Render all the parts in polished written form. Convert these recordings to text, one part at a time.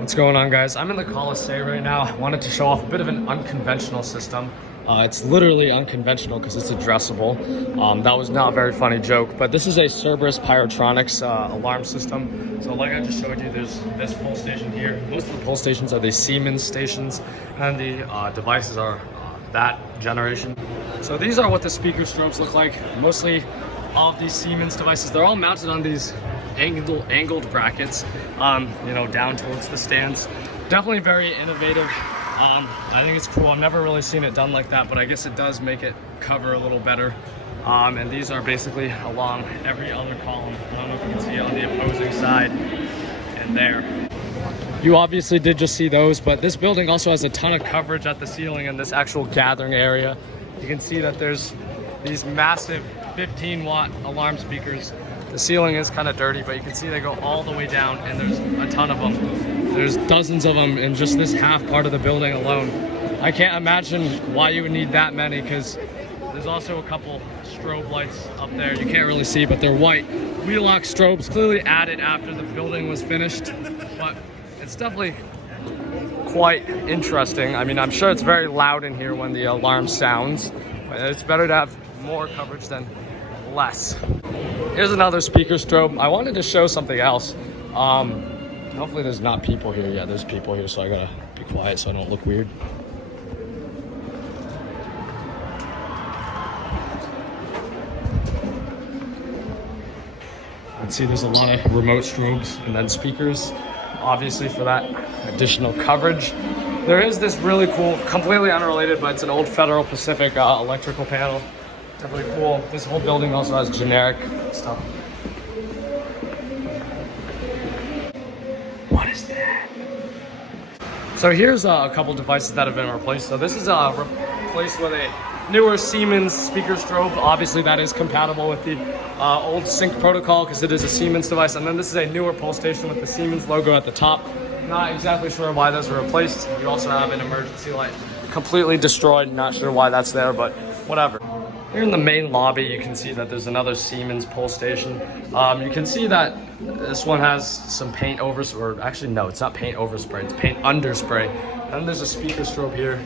What's going on, guys? I'm in the Colisèe right now. I wanted to show off a bit of an unconventional system. It's literally unconventional because it's addressable. That was not a very funny joke, but this is a Cerberus Pyrotronics alarm system. So like I just showed you, there's this pole station here. Most of the pole stations are the Siemens stations, and the devices are that generation. So these are what the speaker strobes look like. Mostly all of these Siemens devices, they're all mounted on these angled brackets, you know, down towards the stands. Definitely very innovative. I think it's cool. I've never really seen it done like that, but I guess it does make it cover a little better. And these are basically along every other column. I don't know if you can see it on the opposing side and there. You obviously did just see those, but this building also has a ton of coverage at the ceiling in this actual gathering area. You can see that there's these massive 15-watt alarm speakers. The ceiling is kind of dirty, but you can see they go all the way down, and there's a ton of them. There's dozens of them in just this half part of the building alone. I can't imagine why you would need that many, because there's also a couple strobe lights up there. You can't really see, but they're white. Wheel-lock strobes, clearly added after the building was finished, but it's definitely quite interesting. I mean, I'm sure it's very loud in here when the alarm sounds, but it's better to have more coverage than less. Here's another speaker strobe. I wanted to show something else. Hopefully there's not people here. Yeah, there's people here, so I gotta be quiet so I don't look weird. Let's see, there's a lot of remote strobes and then speakers, obviously for that additional coverage. There is this really cool, completely unrelated, but it's an old Federal Pacific electrical panel. Definitely cool. This whole building also has generic stuff. What is that? So here's a couple devices that have been replaced. So this is replaced with a newer Siemens speaker strobe. Obviously that is compatible with the old sync protocol because it is a Siemens device. And then this is a newer pole station with the Siemens logo at the top. Not exactly sure why those were replaced. You also have an emergency light completely destroyed. Not sure why that's there, but whatever. Here in the main lobby, you can see that there's another Siemens pole station. You can see that this one has some paint or actually no, it's not paint overspray, it's paint underspray. And then there's a speaker strobe here.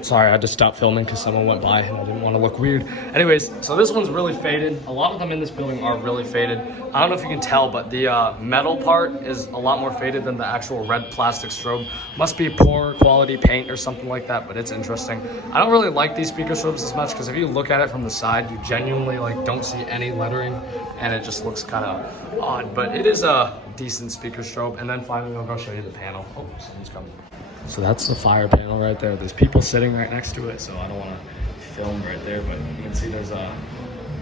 Sorry, I had to stop filming because someone went by and I didn't want to look weird. Anyways, so this one's really faded. A lot of them in this building are really faded. I don't know if you can tell, but the metal part is a lot more faded than the actual red plastic strobe. Must be poor quality paint or something like that, but it's interesting. I don't really like these speaker strobes as much because if you look at it from the side, you genuinely like don't see any lettering and it just looks kind of odd, but it is a decent speaker strobe. And then finally, I'll go show you the panel. Oh, someone's coming. So that's the fire panel right there. There's people sitting right next to it, so I don't want to film right there, but you can see there's a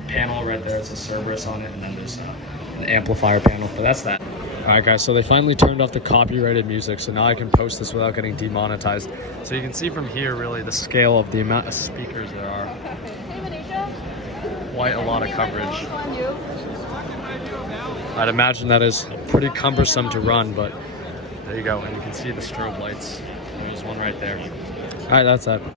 panel right there. It's a Cerberus on it, and then there's an amplifier panel, but that's that. All right, guys, so they finally turned off the copyrighted music, so now I can post this without getting demonetized. So you can see from here, really, the scale of the amount of speakers there are. Quite a lot of coverage. I'd imagine that is pretty cumbersome to run, but there you go, and you can see the strobe lights. There's one right there. All right, that's that.